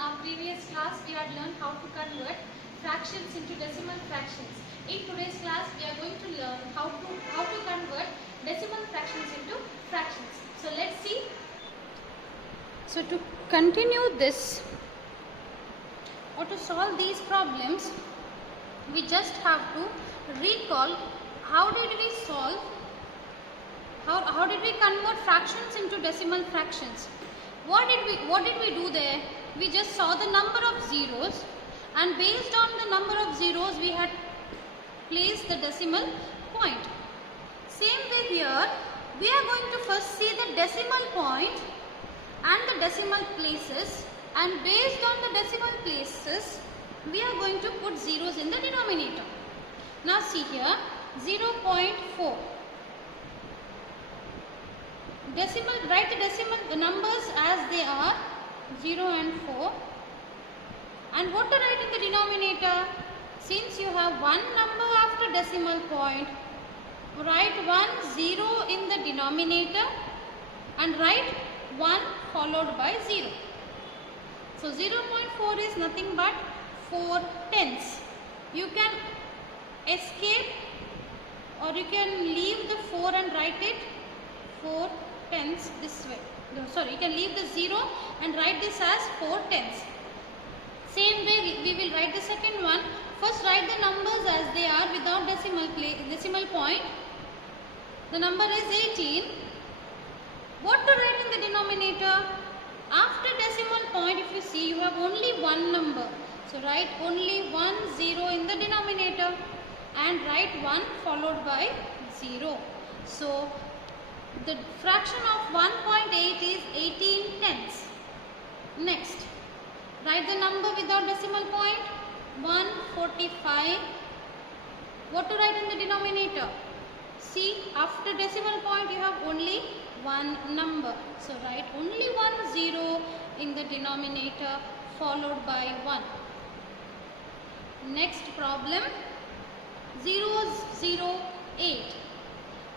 our previous class we had learned how to convert fractions into decimal fractions. In today's class we are going to learn how to convert decimal fractions into fractions. So let's see. So to continue this or to solve these problems, we just have to recall how did we solve, how did we convert fractions into decimal fractions. What did we do there? We just saw the number of zeros, and based on the number of zeros we had placed the decimal point. Same way here, we are going to first see the decimal point and the decimal places, and based on the decimal places we are going to put zeros in the denominator. Now see here, 0.4. Write the decimal numbers as they are, 0 and 4. And what to write in the denominator? Since you have one number after decimal point, write 1 0 in the denominator and write 1 followed by 0. So 0.4 is nothing but 4 tenths. You can escape or you can leave the 4 and write it 4 tenths this way. No, sorry, you can leave the 0 and write this as 4 tenths. Same way we will write the second one. First write the numbers as they are without decimal point. The number is 18. What to write in the denominator? After decimal point, if you see, you have only one number. So write only 1 0 in the denominator and write 1 followed by 0. So the fraction of 1.8 is 18 tenths. Next, write the number without decimal point, 145. What to write in the denominator? See, after decimal point you have only one number. So write only 1 0 in the denominator followed by 1. Next problem, 008.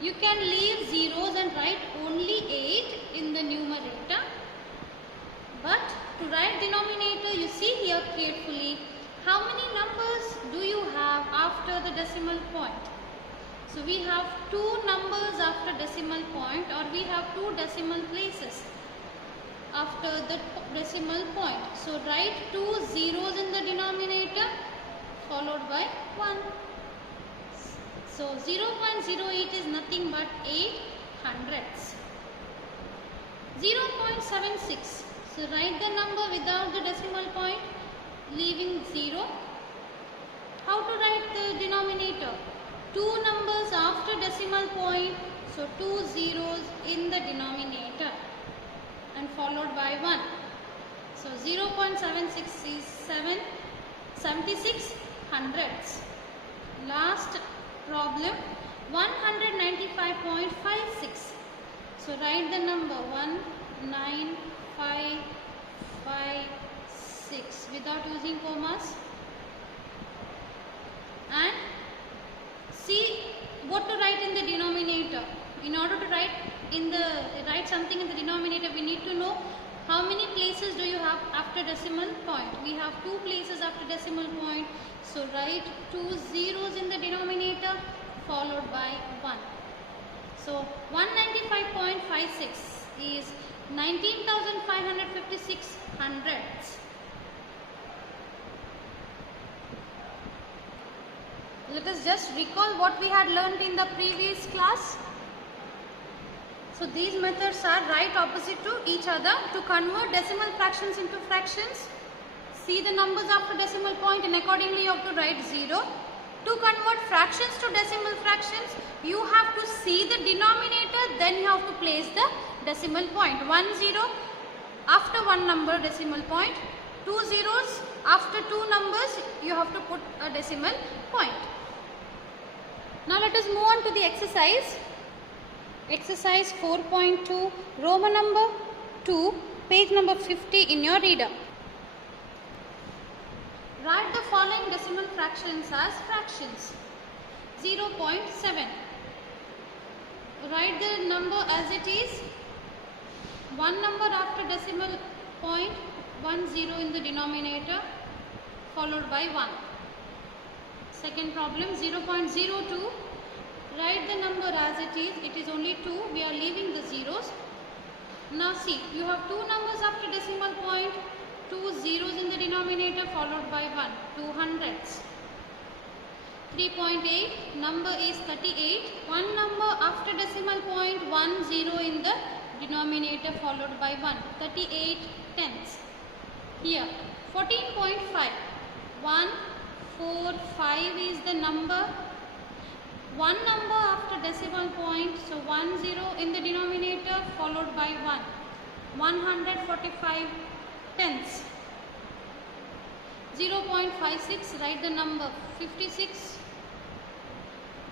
You can leave zeros and write only 8 in the numerator. But to write denominator, you see here carefully how many numbers do you have after the decimal point. So we have 2 numbers after decimal point, or we have 2 decimal places after the decimal point. So write 2 zeros in the denominator followed by 1. So 0.08 is nothing but 8 hundredths. 0.76. So write the number without the decimal point, leaving 0. How to write the denominator? 2 numbers after decimal point, so 2 zeros in the denominator and followed by 1. So 0.76 is 76 hundredths. Last problem, 195.56. So write the number 19556 without using commas, and see what to write in the denominator. In order to write something in the denominator, we need to know how many places do you have after decimal point. We have 2 places after decimal point. So write 2 zeros in the denominator followed by 1. So 195.56 is 19,556 hundredths. Let us just recall what we had learned in the previous class. So these methods are right opposite to each other. To convert decimal fractions into fractions, see the numbers after decimal point and accordingly you have to write 0. To convert fractions to decimal fractions, you have to see the denominator, then you have to place the decimal point. 1 0 after one number decimal point, 2 zeros after 2 numbers you have to put a decimal point. Now let us move on to the exercise. Exercise 4.2, Roman number 2, page number 50 in your reader. Write the following decimal fractions as fractions. 0.7. Write the number as it is. One number after decimal point, 1 0 in the denominator followed by 1. Second problem, 0.02. Write the number as it is. It is only 2. We are leaving the zeros. Now see, you have two numbers after decimal point, 2 zeros in the denominator followed by 1, 2 hundredths. 3.8, number is 38, one number after decimal point, 1 0 in the denominator followed by 1, 38 tenths. Here, 14.5, 1, 4, 5 is the number, one number after decimal point, so 1 0 in the denominator followed by 1, 145 tenths. 0.56, write the number, 56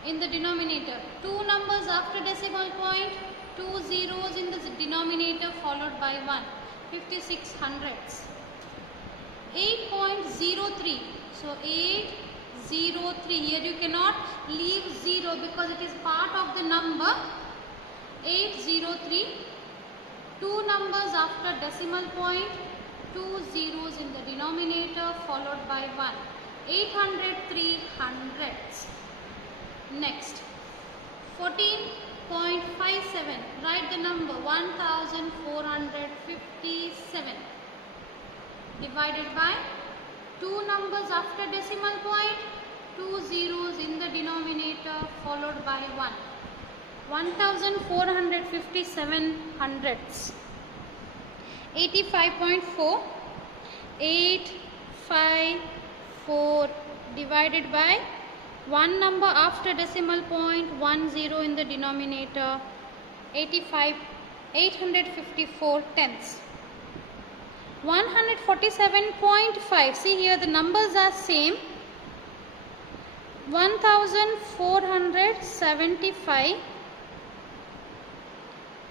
in the denominator, two numbers after decimal point, 2 zeros in the denominator followed by 1, 56 hundredths. 8.03, so 803, here you cannot leave 0 because it is part of the number. 803, two numbers after decimal point, 2 zeros in the denominator followed by 1, 803 hundredths. Next, 14.57, write the number, 1457 divided by two numbers after decimal point, 2 zeros in the denominator followed by 1, 1457 hundredths. 85.4, 854 divided by one number after decimal point, 1 0 in the denominator, 854 tenths. 147.5, see here the numbers are same, 1475.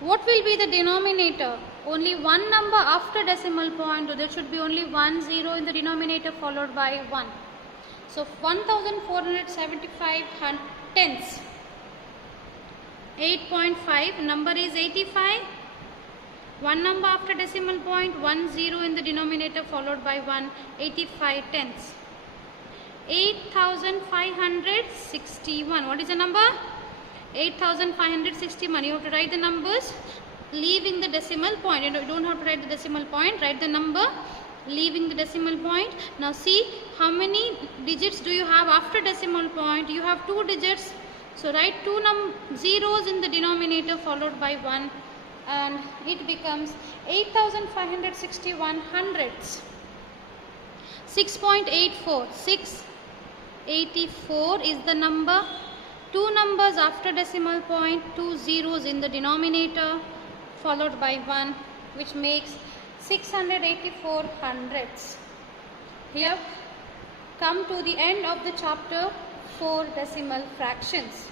What will be the denominator? Only one number after decimal point, so there should be only 1 0 in the denominator followed by 1. So 1475 tenths. 8.5, number is 85. One number after decimal point, 1 0 in the denominator followed by 1, 85 tenths. 8561. What is the number? 8561. You have to write the numbers leaving the decimal point. You don't have to write the decimal point. Write the number leaving the decimal point. Now see how many digits do you have after decimal point. You have 2 digits. So write 2 zeros in the denominator followed by 1. And it becomes 8561 hundredths. 6.84, 684 is the number, two numbers after decimal point, 2 zeros in the denominator followed by 1, which makes 684 hundredths. Here come to the end of the chapter 4 decimal fractions.